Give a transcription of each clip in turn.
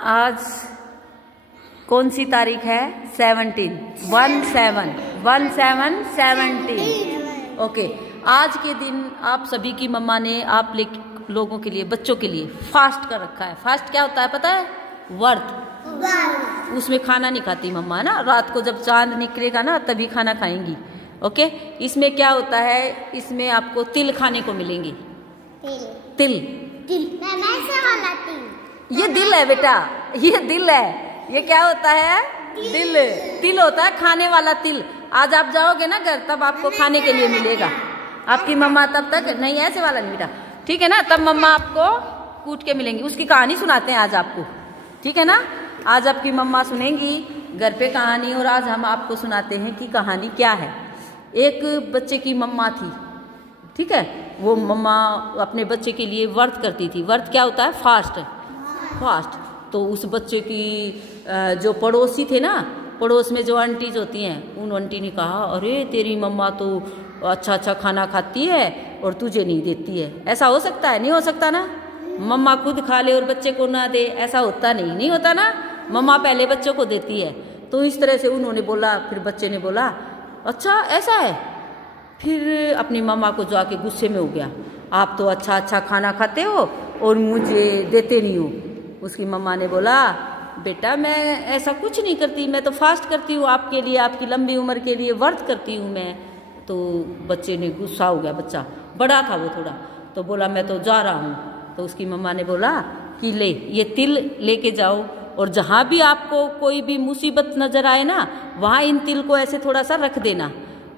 आज कौन सी तारीख है? 17 ओके। आज के दिन आप सभी की मम्मा ने आप लोगों के लिए, बच्चों के लिए फास्ट कर रखा है। फास्ट क्या होता है पता है? व्रत। उसमें खाना नहीं खाती मम्मा ना, रात को जब चांद निकलेगा ना तभी खाना खाएंगी। ओके। इसमें क्या होता है, इसमें आपको तिल खाने को मिलेंगे। तिल ये दिल है बेटा, ये दिल है। ये क्या होता है? दिल। तिल होता है खाने वाला तिल। आज आप जाओगे ना घर, तब आपको खाने के लिए मिलेगा। आपकी मम्मा तब तक नहीं, ऐसे वाला नहीं बेटा, ठीक है ना? तब मम्मा आपको कूट के मिलेंगी। उसकी कहानी सुनाते हैं आज आपको, ठीक है ना? आज आपकी मम्मा सुनेंगी घर पे कहानी, और आज हम आपको सुनाते हैं कि कहानी क्या है। एक बच्चे की मम्मा थी, ठीक है? वो मम्मा अपने बच्चे के लिए व्रत करती थी। व्रत क्या होता है? फास्ट। तो उस बच्चे की जो पड़ोसी थे ना, पड़ोस में जो आंटीज होती हैं, उन आंटी ने कहा, अरे तेरी मम्मा तो अच्छा खाना खाती है और तुझे नहीं देती है। ऐसा हो सकता है? नहीं हो सकता ना। मम्मा खुद खा ले और बच्चे को ना दे, ऐसा होता नहीं होता ना। मम्मा पहले बच्चों को देती है। तो इस तरह से उन्होंने बोला। फिर बच्चे ने बोला, अच्छा ऐसा है? फिर अपनी मम्मा को जाके गुस्से में हो गया, आप तो अच्छा खाना खाते हो और मुझे देते नहीं हो। उसकी मम्मा ने बोला, बेटा मैं ऐसा कुछ नहीं करती, मैं तो फास्ट करती हूँ आपके लिए, आपकी लंबी उम्र के लिए व्रत करती हूँ मैं। तो बच्चे ने गुस्सा हो गया, बच्चा बड़ा था वो थोड़ा, तो बोला मैं तो जा रहा हूँ। तो उसकी मम्मा ने बोला कि ले ये तिल लेके जाओ, और जहाँ भी आपको कोई भी मुसीबत नजर आए ना, वहाँ इन तिल को ऐसे थोड़ा सा रख देना,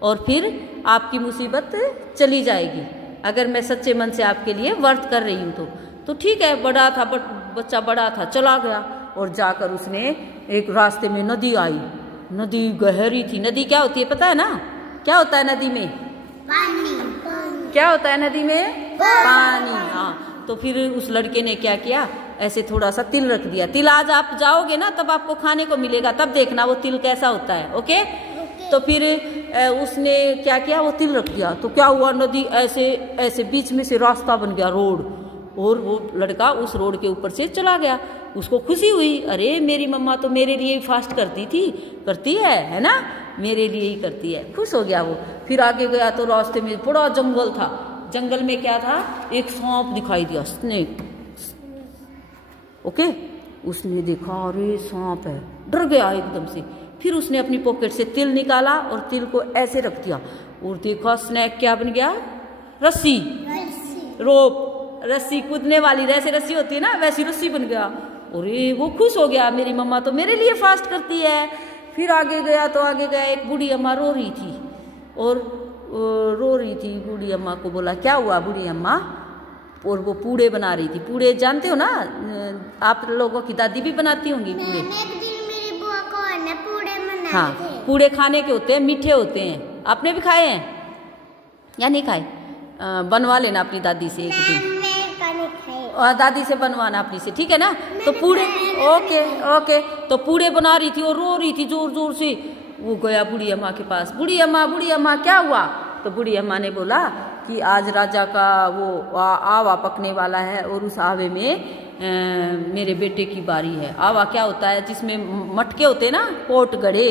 और फिर आपकी मुसीबत चली जाएगी, अगर मैं सच्चे मन से आपके लिए व्रत कर रही हूँ तो ठीक है। बच्चा बड़ा था, चला गया, और जाकर उसने एक रास्ते में नदी आई। नदी गहरी थी। नदी क्या होती है पता है ना? क्या होता है नदी में? पानी। क्या होता है नदी में? पानी। हाँ। तो फिर उस लड़के ने क्या किया, ऐसे थोड़ा सा तिल रख दिया। तिल आज आप जाओगे ना तब आपको खाने को मिलेगा, तब देखना वो तिल कैसा होता है। ओके। तो फिर उसने क्या किया, वो तिल रख दिया। तो क्या हुआ, नदी ऐसे बीच में से रास्ता बन गया, रोड, और वो लड़का उस रोड के ऊपर से चला गया। उसको खुशी हुई, अरे मेरी मम्मा तो मेरे लिए ही फास्ट करती है ना, मेरे लिए ही करती है। खुश हो गया वो। फिर आगे गया तो रास्ते में बड़ा जंगल था। जंगल में क्या था, एक सांप दिखाई दिया, स्नेक। ओके। उसने देखा, अरे सांप है, डर गया एकदम से। फिर उसने अपनी पॉकेट से तिल निकाला और तिल को ऐसे रख दिया, और देखा स्नेक क्या बन गया, रस्सी। रोप, रस्सी कूदने वाली जैसे रस्सी होती है ना, वैसी रस्सी बन गया। अरे वो खुश हो गया, मेरी मम्मा तो मेरे लिए फास्ट करती है। फिर आगे गया तो आगे गया, एक बूढ़ी अम्मा रो रही थी, और बूढ़ी अम्मा को बोला, क्या हुआ बूढ़ी अम्मा? और वो पूड़े बना रही थी। पूड़े जानते हो ना, आप लोगों की दादी भी बनाती होंगी पूड़े। हाँ, पूड़े खाने के होते हैं, मीठे होते हैं। आपने भी खाए हैं या नहीं खाए? बनवा लेना अपनी दादी से एक दिन, और दादी से बनवाना अपनी से, ठीक है ना? तो पूड़े, ओके। तो पूड़े बना रही थी और रो रही थी जोर जोर से। वो गया बूढ़ी अम्मा के पास, बूढ़ी अम्मा क्या हुआ? तो बूढ़ी अम्मा ने बोला कि आज राजा का वो आवा पकने वाला है, और उस आवे में मेरे बेटे की बारी है। आवा क्या होता है, जिसमें मटके होते हैं ना, पोट गढ़े,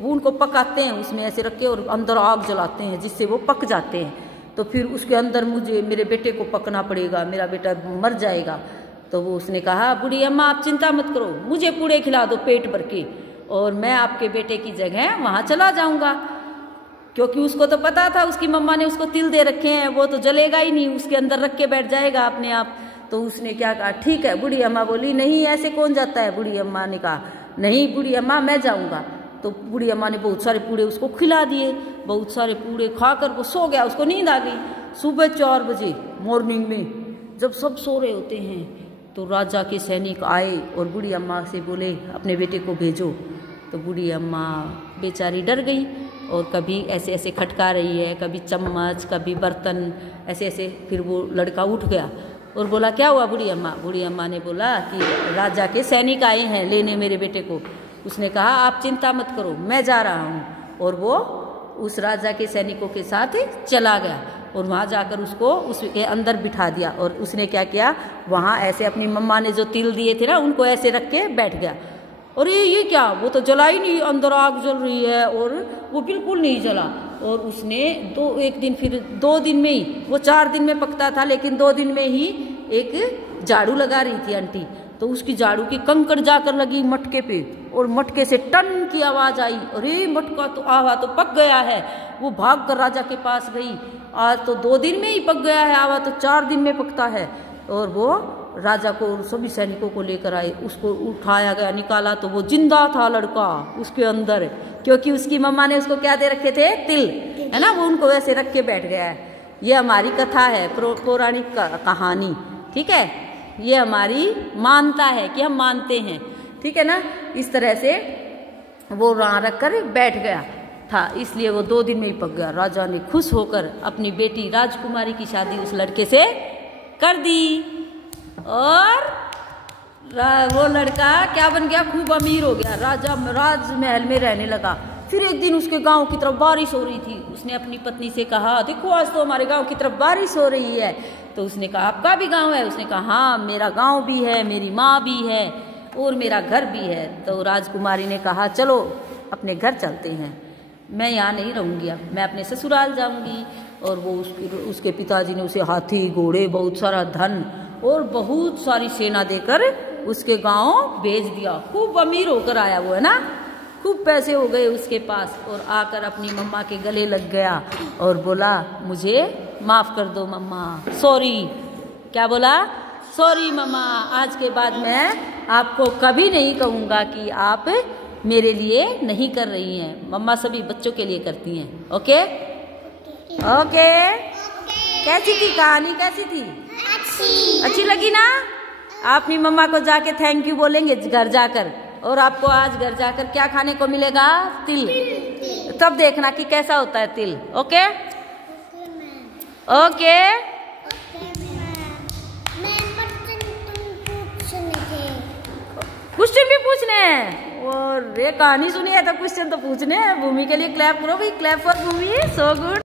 वो उनको पकाते हैं, उसमें ऐसे रख के और अंदर आग जलाते हैं, जिससे वो पक जाते हैं। तो फिर उसके अंदर मेरे बेटे को पकना पड़ेगा, मेरा बेटा मर जाएगा। तो वो उसने कहा, बूढ़ी अम्मा आप चिंता मत करो, मुझे पूड़े खिला दो पेट भर के, और मैं आपके बेटे की जगह वहाँ चला जाऊँगा। क्योंकि उसको तो पता था, उसकी मम्मा ने उसको तिल दे रखे हैं, वो तो जलेगा ही नहीं, उसके अंदर रख के बैठ जाएगा अपने आप। तो उसने क्या कहा, ठीक है। बूढ़ी अम्मा बोली, नहीं ऐसे कौन जाता है? बूढ़ी अम्मा ने कहा, नहीं बूढ़ी अम्मा मैं जाऊँगा। तो बूढ़ी अम्मा ने बहुत सारे पूड़े उसको खिला दिए। बहुत सारे पूड़े खाकर वो सो गया, उसको नींद आ गई। सुबह 4 बजे मॉर्निंग में जब सब सो रहे होते हैं, तो राजा के सैनिक आए और बूढ़ी अम्मा से बोले, अपने बेटे को भेजो। तो बूढ़ी अम्मा बेचारी डर गई, और कभी ऐसे खटका रही है, कभी चम्मच, कभी बर्तन, ऐसे। फिर वो लड़का उठ गया और बोला, क्या हुआ बूढ़ी अम्मा? बूढ़ी अम्मा ने बोला कि राजा के सैनिक आए हैं लेने मेरे बेटे को। उसने कहा, आप चिंता मत करो, मैं जा रहा हूँ। और वो उस राजा के सैनिकों के साथ चला गया और वहाँ जाकर उसको उसके अंदर बिठा दिया। और उसने क्या किया, वहाँ ऐसे अपनी मम्मा ने जो तिल दिए थे ना उनको ऐसे रख के बैठ गया। और ये क्या, वो तो जला ही नहीं, अंदर आग जल रही है और वो बिल्कुल नहीं जला। और उसने एक दिन, फिर 2 दिन में ही, वो 4 दिन में पकता था लेकिन 2 दिन में ही एक झाड़ू लगा रही थी आंटी, तो उसकी झाड़ू की कंकड़ जाकर लगी मटके पे और मटके से टन की आवाज आई। अरे मटका तो आवा तो पक गया है। वो भाग कर राजा के पास गई, आज तो 2 दिन में ही पक गया है, आवा तो 4 दिन में पकता है। और वो राजा को और सभी सैनिकों को लेकर आए, उसको उठाया गया, निकाला तो वो जिंदा था लड़का उसके अंदर, क्योंकि उसकी मम्मा ने उसको क्या दे रखे थे, तिल, है ना, वो उनको वैसे रख के बैठ गया है। ये हमारी कथा है, पौराणिक कहानी, ठीक है, ये हमारी मानता है कि हम मानते हैं, ठीक है ना। इस तरह से वो वहाँ रख कर बैठ गया था, इसलिए वो 2 दिन में ही पक गया। राजा ने खुश होकर अपनी बेटी राजकुमारी की शादी उस लड़के से कर दी और वो लड़का क्या बन गया, खूब अमीर हो गया, राजमहल में रहने लगा। फिर एक दिन उसके गांव की तरफ बारिश हो रही थी, उसने अपनी पत्नी से कहा, देखो आज तो हमारे गांव की तरफ बारिश हो रही है। तो उसने कहा, आपका भी गांव है? उसने कहा, हाँ मेरा गांव भी है, मेरी माँ भी है और मेरा घर भी है। तो राजकुमारी ने कहा, चलो अपने घर चलते हैं, मैं यहाँ नहीं रहूँगी, अब मैं अपने ससुराल जाऊँगी। और वो उसके पिताजी ने उसे हाथी, घोड़े, बहुत सारा धन और बहुत सारी सेना देकर उसके गांव भेज दिया। खूब अमीर होकर आया वो, है ना, खूब पैसे हो गए उसके पास। और आकर अपनी मम्मा के गले लग गया और बोला, मुझे माफ़ कर दो मम्मा, सॉरी। क्या बोला? सॉरी मम्मा, आज के बाद मैं आपको कभी नहीं कहूँगा कि आप मेरे लिए नहीं कर रही हैं। मम्मा सभी बच्चों के लिए करती हैं। Okay okay. कैसी थी कहानी, कैसी थी? अच्छी लगी ना? आप अपनी मम्मा को जाके थैंक यू बोलेंगे घर जाकर, और आपको आज घर जाकर क्या खाने को मिलेगा? तिल। तब देखना कि कैसा होता है तिल। Okay okay. क्वेश्चन भी पूछने हैं और ये कहानी सुनी है तो क्वेश्चन तो पूछने हैं। भूमि के लिए क्लैप करो भाई, clap for Bhumi, so good.